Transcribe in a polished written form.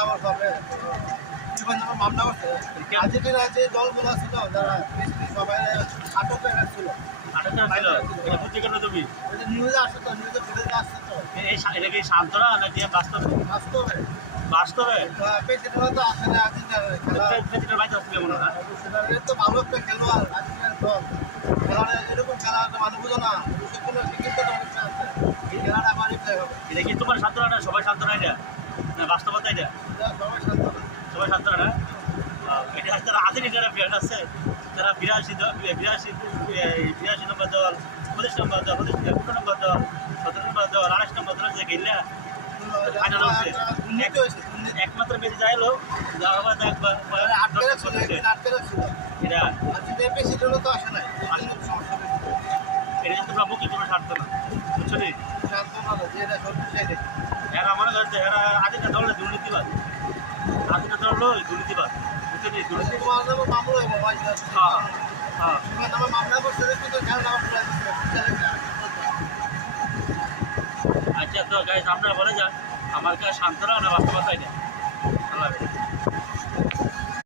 আমার হবে মামলা করছে আর্জেন্টিনা যে দলগুলো ছিল যারা সবাই আটক করে রাখছিল তুমি নিউজে আসছে তো নিউজে ফুটেজে আসছে তো এটা কি শান্তরা নাকি বাস্তবে বাস্তবে বাস্তবে প্রেসিডেন্ট তো আসে না আর্জেন্টিনার বাইতে আসলে মনে হয় এর তো ভালো একটা খেলোয়াড় আর্জেন্টিনার দল খেলাটা এরকম খেলা মানুষ বুঝো না কোনো টিকিট তো সমস্যা আছে এই খেলাটা আমার হবে এটা কি তোমার শান্তরা না সবাই শান্তরা এটা না বাস্তবতা এটা সবাই শান্ত সবাই শান্তরা না এটা যারা আধুনিকরা ফ্রেন্ড আছে যারা 82 নম্বর দল 25 নম্বর দল 25 নম্বর দল 17 নম্বর দল 28 নম্বর দল যে খেললে ফাইনাল হচ্ছে একমাত্র বেশি যাইলো যাওয়ার পর একবার এটা এটা তোমরা মুখে কোনো ছাড়তো না বুঝছো নি এরা মনে করছে এরা আদিনা দলের দুর্নীতিবাদ আদিনা দল দুর্নীতিবাদ বুঝছো নি দুর্নীতি হ্যাঁ হ্যাঁ আচ্ছা তো গাইস আপনারা বলে যান আমার কাছে শান্তরা না বাস্তবতাই না আল্লাহ